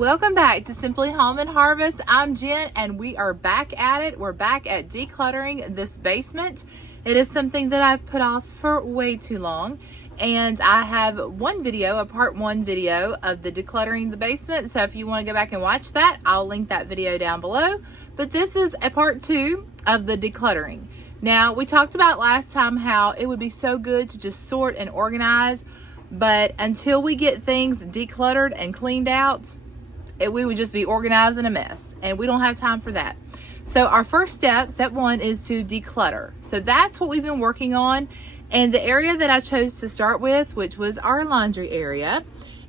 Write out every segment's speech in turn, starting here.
Welcome back to Simply Home and Harvest. I'm Jen and we are back at it. We're back at decluttering this basement. It is something that I've put off for way too long, and I have one video, a part 1 video of the decluttering the basement. So if you want to go back and watch that, I'll link that video down below. But this is a part 2 of the decluttering. Now, we talked about last time how it would be so good to just sort and organize, but until we get things decluttered and cleaned out, we would just be organizing a mess, and we don't have time for that. So our first step 1, is to declutter. So that's what we've been working on, and the area that I chose to start with, which was our laundry area,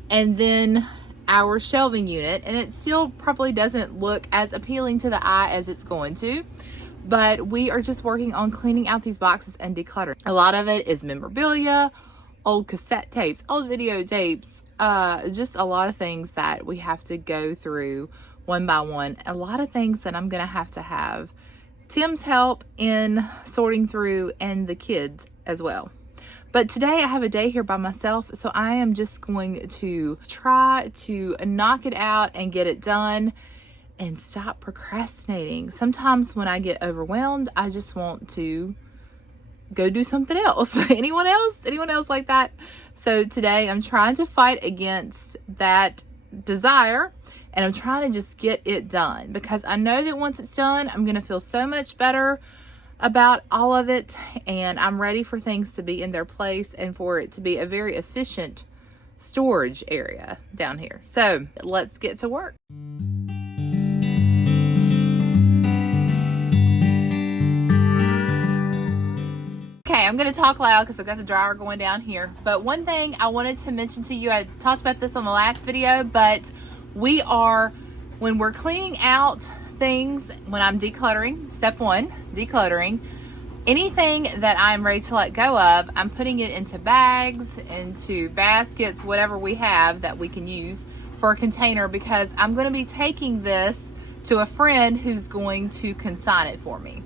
and then our shelving unit, and it still probably doesn't look as appealing to the eye as it's going to, but we are just working on cleaning out these boxes and decluttering. A lot of it is memorabilia, old cassette tapes, old videotapes, just a lot of things that we have to go through one by one. A lot of things that I'm gonna have Tim's help in sorting through, and the kids as well. But today I have a day here by myself, so I am just going to try to knock it out and get it done and stop procrastinating. Sometimes when I get overwhelmed, I just want to go do something else. Anyone else like that? So today I'm trying to fight against that desire, and I'm trying to just get it done, because I know that once it's done, I'm going to feel so much better about all of it, and I'm ready for things to be in their place and for it to be a very efficient storage area down here. So let's get to work. Okay, I'm going to talk loud because I've got the dryer going down here. But one thing I wanted to mention to you, I talked about this on the last video, but when we're cleaning out things, when I'm decluttering, step 1, decluttering, anything that I'm ready to let go of, I'm putting it into bags, into baskets, whatever we have that we can use for a container, because I'm going to be taking this to a friend who's going to consign it for me.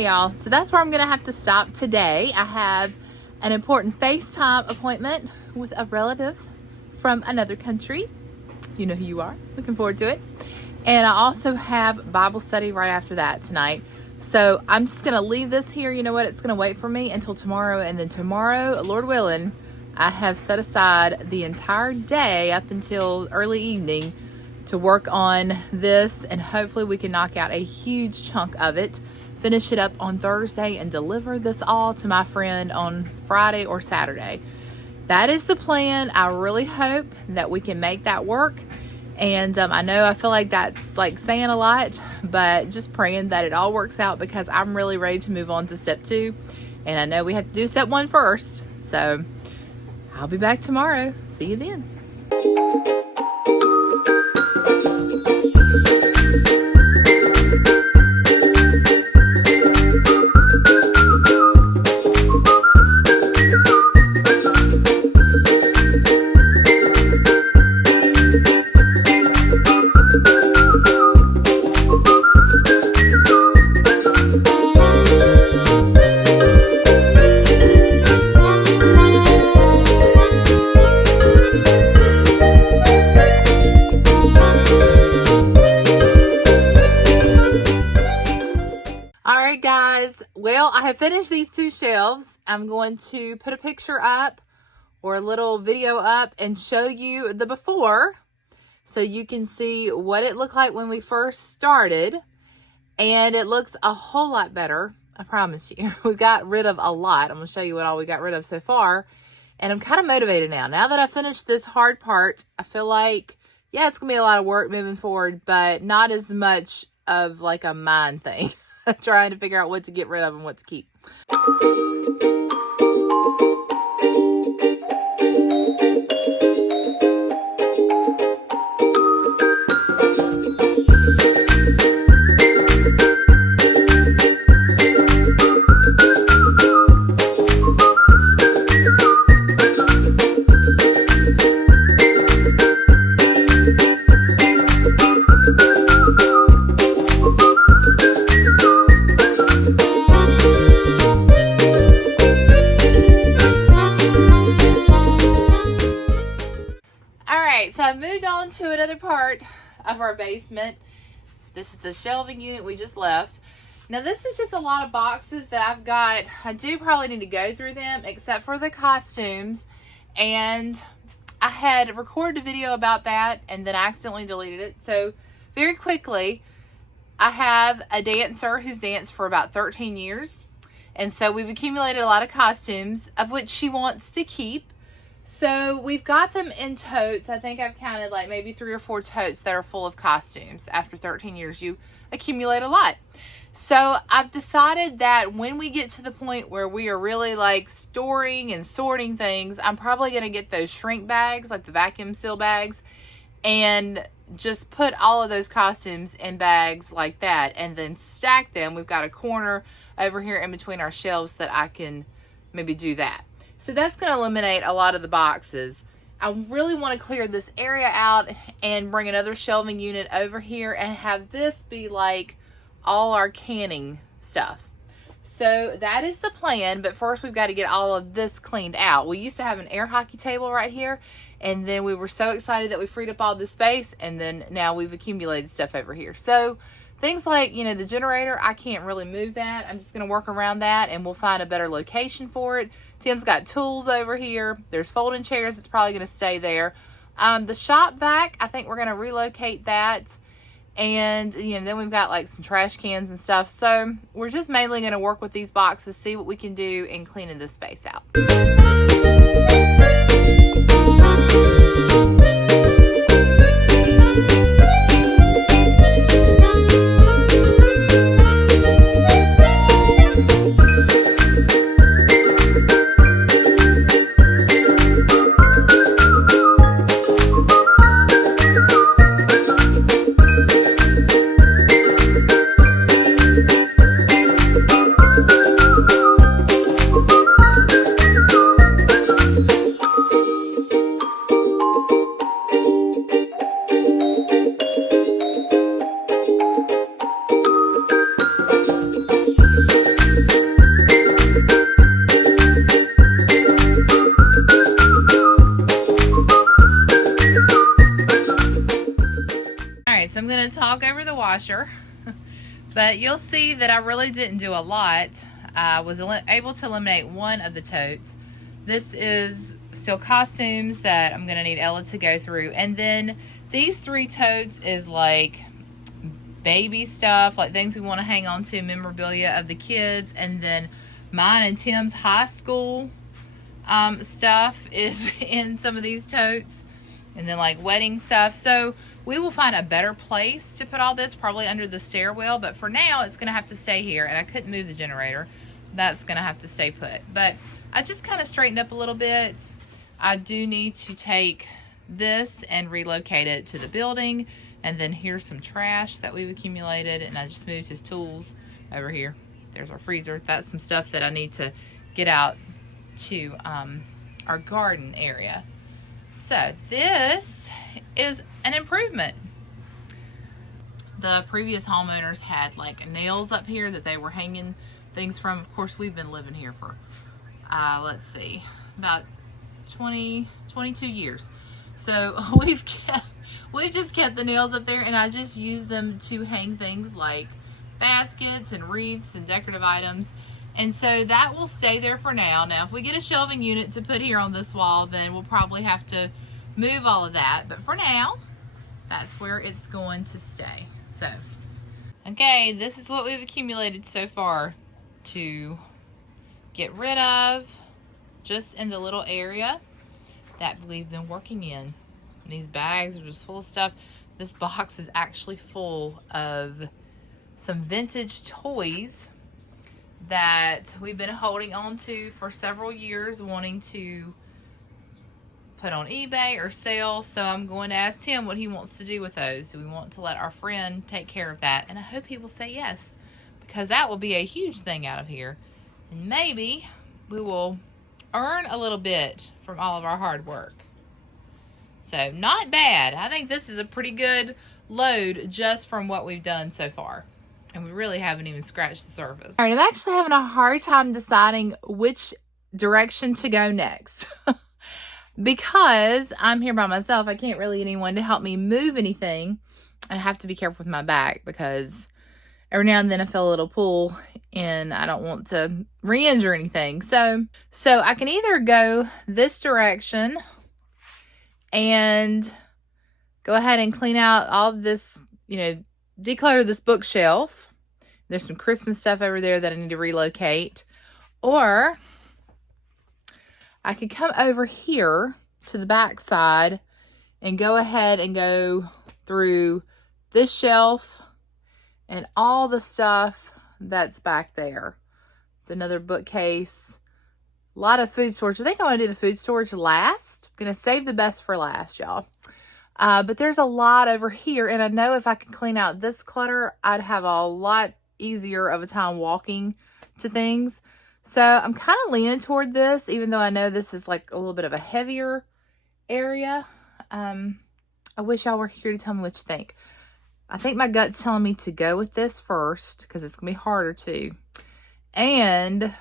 Y'all, so that's where I'm gonna have to stop today. I have an important FaceTime appointment with a relative from another country. You know who you are. Looking forward to it. And I also have Bible study right after that tonight. So I'm just gonna leave this here. You know what? It's gonna wait for me until tomorrow, and then tomorrow, Lord willing, I have set aside the entire day up until early evening to work on this, and hopefully we can knock out a huge chunk of it, finish it up on Thursday, and deliver this all to my friend on Friday or Saturday. That is the plan. I really hope that we can make that work. And I feel like that's like saying a lot, but just praying that it all works out, because I'm really ready to move on to step 2. And I know we have to do step 1 first. So I'll be back tomorrow. See you then. guys, well, I have finished these 2 shelves. I'm going to put a picture up or a little video up and show you the before so you can see what it looked like when we first started. And it looks a whole lot better, I promise you. We got rid of a lot. I'm going to show you what all we got rid of so far. And I'm kind of motivated now. Now that I finished this hard part, I feel like, yeah, it's going to be a lot of work moving forward, but not as much of like a mind thing. Trying to figure out what to get rid of and what to keep. So I've moved on to another part of our basement. This is the shelving unit we just left. Now this is just a lot of boxes that I've got. I do probably need to go through them except for the costumes. And I had recorded a video about that and then I accidentally deleted it. So very quickly, I have a dancer who's danced for about 13 years. And so we've accumulated a lot of costumes of which she wants to keep. So we've got them in totes. I think I've counted like maybe 3 or 4 totes that are full of costumes. After 13 years, you accumulate a lot. So I've decided that when we get to the point where we are really like storing and sorting things, I'm probably going to get those shrink bags, like the vacuum seal bags, and just put all of those costumes in bags like that and then stack them. We've got a corner over here in between our shelves that I can maybe do that. So that's going to eliminate a lot of the boxes. I really want to clear this area out and bring another shelving unit over here and have this be like all our canning stuff. So that is the plan, but first we've got to get all of this cleaned out. We used to have an air hockey table right here, and then we were so excited that we freed up all this space, and then now we've accumulated stuff over here. So things like, you know, the generator, I can't really move that. I'm just going to work around that and we'll find a better location for it. Tim's got tools over here. There's folding chairs. It's probably going to stay there. The shop vac, I think we're going to relocate that. And, you know, then we've got like some trash cans and stuff. So we're just mainly going to work with these boxes, see what we can do in cleaning this space out. So I'm going to talk over the washer, but you'll see that I really didn't do a lot. I was able to eliminate one of the totes. This is still costumes that I'm going to need Ella to go through. And then these 3 totes is like baby stuff, like things we want to hang on to, memorabilia of the kids. And then mine and Tim's high school stuff is in some of these totes. And then like wedding stuff. So we will find a better place to put all this, probably under the stairwell. But for now, it's going to have to stay here. And I couldn't move the generator. That's going to have to stay put. But I just kind of straightened up a little bit. I do need to take this and relocate it to the building. And then here's some trash that we've accumulated. And I just moved his tools over here. There's our freezer. That's some stuff that I need to get out to our garden area. So this is an improvement. The previous homeowners had like nails up here that they were hanging things from. Of course, we've been living here for, let's see, about 22 years. So we've just kept the nails up there, and I just use them to hang things like baskets and wreaths and decorative items. And so that will stay there for now. Now, if we get a shelving unit to put here on this wall, then we'll probably have to move all of that. But for now, that's where it's going to stay. So, okay, this is what we've accumulated so far to get rid of just in the little area that we've been working in. These bags are just full of stuff. This box is actually full of some vintage toys that we've been holding on to for several years, wanting to put on eBay or sell. So I'm going to ask Tim what he wants to do with those. Do we want to let our friend take care of that? And I hope he will say yes, because that will be a huge thing out of here. And maybe we will earn a little bit from all of our hard work. So not bad. I think this is a pretty good load just from what we've done so far. And we really haven't even scratched the surface. All right, I'm actually having a hard time deciding which direction to go next. Because I'm here by myself, I can't really get anyone to help me move anything. I have to be careful with my back because every now and then I feel a little pull and I don't want to re-injure anything. So I can either go this direction and go ahead and clean out all of this, declutter this bookshelf. There's some Christmas stuff over there that I need to relocate. Or I could come over here to the back side and go ahead and go through this shelf and all the stuff that's back there. It's another bookcase. A lot of food storage. I think I want to do the food storage last. I'm going to save the best for last, y'all. But there's a lot over here, and I know if I can clean out this clutter, I'd have a lot easier of a time walking to things. So I'm kind of leaning toward this, even though I know this is like a little bit of a heavier area. I wish y'all were here to tell me what you think. I think my gut's telling me to go with this first because it's going to be harder to. And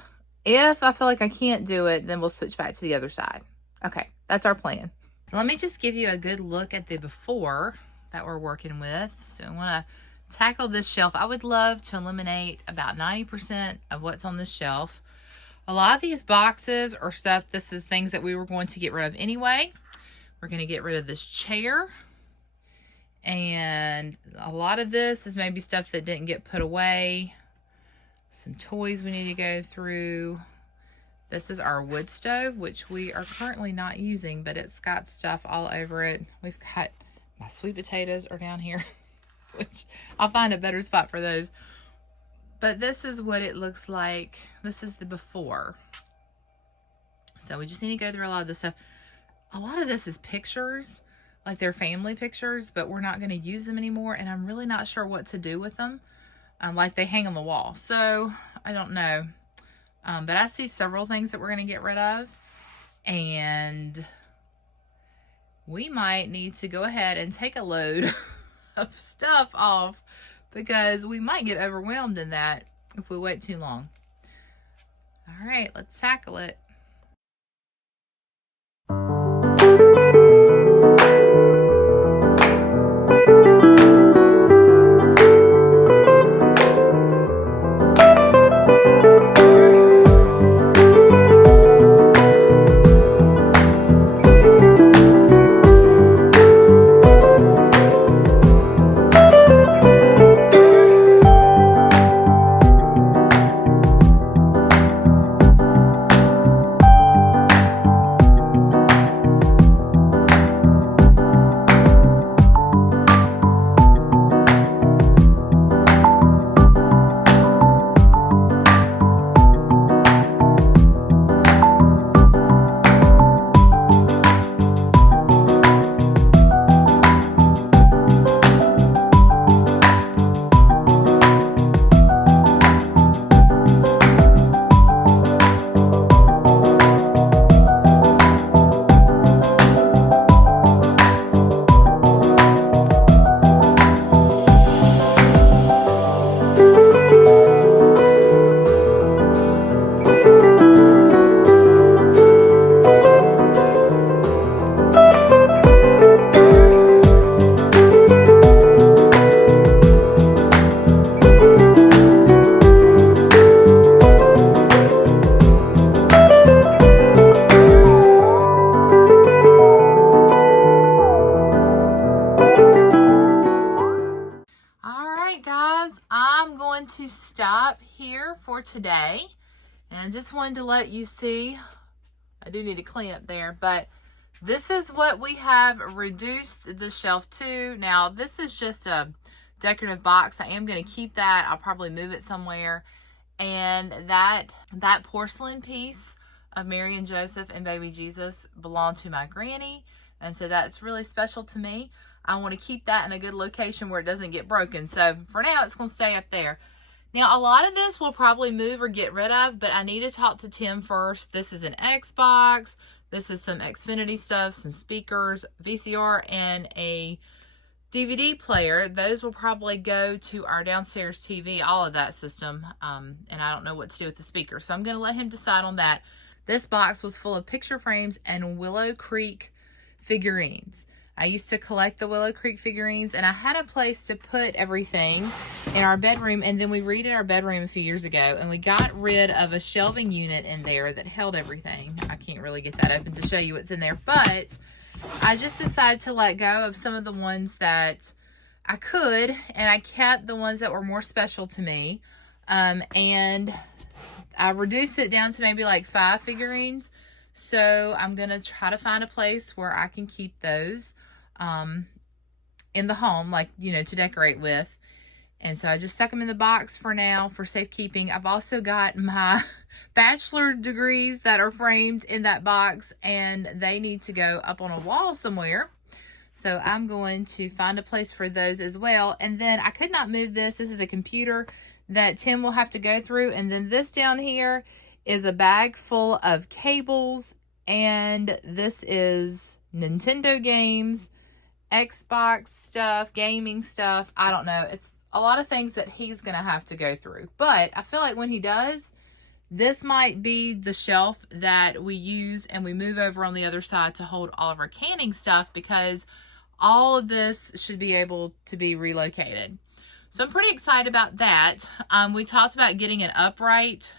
if I feel like I can't do it, then we'll switch back to the other side. Okay, that's our plan. So let me just give you a good look at the before that we're working with. So I want to tackle this shelf. I would love to eliminate about 90% of what's on this shelf. A lot of these boxes or stuff, this is things that we were going to get rid of anyway. We're going to get rid of this chair. And a lot of this is maybe stuff that didn't get put away. Some toys we need to go through. This is our wood stove, which we are currently not using, but it's got stuff all over it. We've got my sweet potatoes are down here, which I'll find a better spot for those. But this is what it looks like. This is the before. So we just need to go through a lot of this stuff. A lot of this is pictures, like they're family pictures, but we're not going to use them anymore. And I'm really not sure what to do with them. Like they hang on the wall. So I don't know. But I see several things that we're going to get rid of. And we might need to go ahead and take a load of stuff off because we might get overwhelmed in that if we wait too long. All right, let's tackle it. right, guys, I'm going to stop here for today. And I just wanted to let you see, I do need to clean up there, but this is what we have reduced the shelf to. Now, this is just a decorative box. I am going to keep that. I'll probably move it somewhere. And that porcelain piece of Mary and Joseph and baby Jesus belonged to my granny. And so that's really special to me. I want to keep that in a good location where it doesn't get broken. So for now, it's going to stay up there. Now, a lot of this we'll probably move or get rid of, but I need to talk to Tim first. This is an Xbox. This is some Xfinity stuff, some speakers, VCR, and a DVD player. Those will probably go to our downstairs TV, all of that system. And I don't know what to do with the speaker. So I'm going to let him decide on that. This box was full of picture frames and Willow Creek figurines. I used to collect the Willow Creek figurines, and I had a place to put everything in our bedroom, and then we redid our bedroom a few years ago, and we got rid of a shelving unit in there that held everything. I can't really get that open to show you what's in there, but I just decided to let go of some of the ones that I could, and I kept the ones that were more special to me, and I reduced it down to maybe like 5 figurines. So I'm going to try to find a place where I can keep those in the home, like, you know, to decorate with. And so I just stuck them in the box for now for safekeeping. I've also got my bachelor degrees that are framed in that box, and they need to go up on a wall somewhere. So I'm going to find a place for those as well. And then I could not move this. This is a computer that Tim will have to go through. And then this down here is a bag full of cables, and this is Nintendo games, Xbox stuff, gaming stuff. I don't know. It's a lot of things that he's going to have to go through. But I feel like when he does, this might be the shelf that we use and we move over on the other side to hold all of our canning stuff, because all of this should be able to be relocated. So I'm pretty excited about that. We talked about getting an upright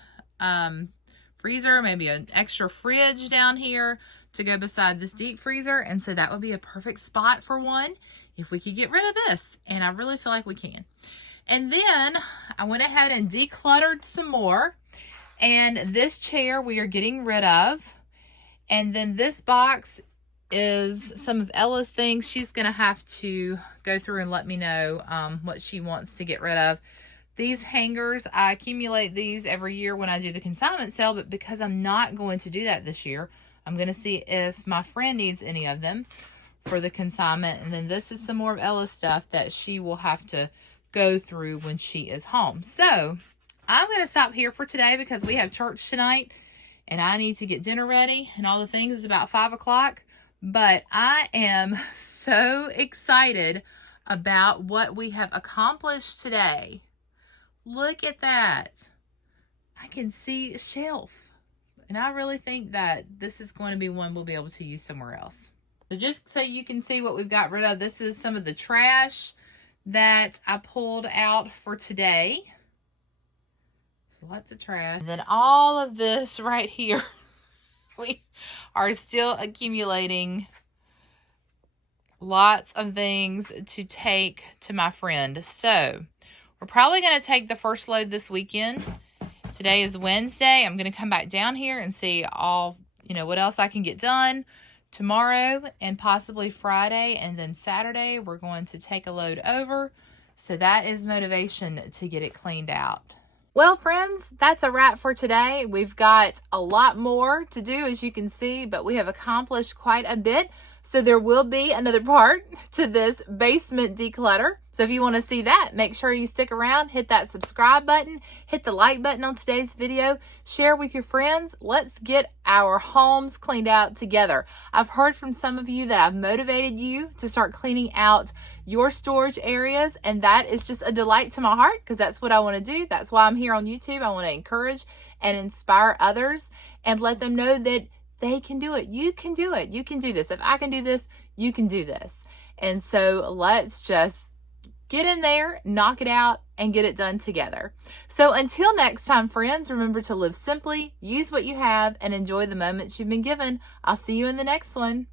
freezer, maybe an extra fridge down here to go beside this deep freezer. And so that would be a perfect spot for one if we could get rid of this. And I really feel like we can. And then I went ahead and decluttered some more. And this chair we are getting rid of. And then this box is some of Ella's things. She's going to have to go through and let me know what she wants to get rid of. These hangers, I accumulate these every year when I do the consignment sale, but because I'm not going to do that this year, I'm going to see if my friend needs any of them for the consignment. And then this is some more of Ella's stuff that she will have to go through when she is home. So I'm going to stop here for today because we have church tonight and I need to get dinner ready and all the things. It's about 5 o'clock, but I am so excited about what we have accomplished today. Look at that. I can see a shelf. And I really think that this is going to be one we'll be able to use somewhere else. So just so you can see what we've got rid of, this is some of the trash that I pulled out for today. So lots of trash. And then all of this right here, we are still accumulating lots of things to take to my friend. So we're probably going to take the first load this weekend. Today is Wednesday. I'm going to come back down here and see what else I can get done tomorrow and possibly Friday. And then Saturday, we're going to take a load over. So that is motivation to get it cleaned out. Well, friends, that's a wrap for today. We've got a lot more to do, as you can see, but we have accomplished quite a bit. So there will be another part to this basement declutter. So if you want to see that, make sure you stick around, hit that subscribe button, hit the like button on today's video, share with your friends. Let's get our homes cleaned out together. I've heard from some of you that I've motivated you to start cleaning out your storage areas, and that is just a delight to my heart because that's what I want to do. That's why I'm here on YouTube. I want to encourage and inspire others and let them know that they can do it. You can do it. You can do this. If I can do this, you can do this. And so let's just get in there, knock it out, and get it done together. So until next time, friends, remember to live simply, use what you have, and enjoy the moments you've been given. I'll see you in the next one.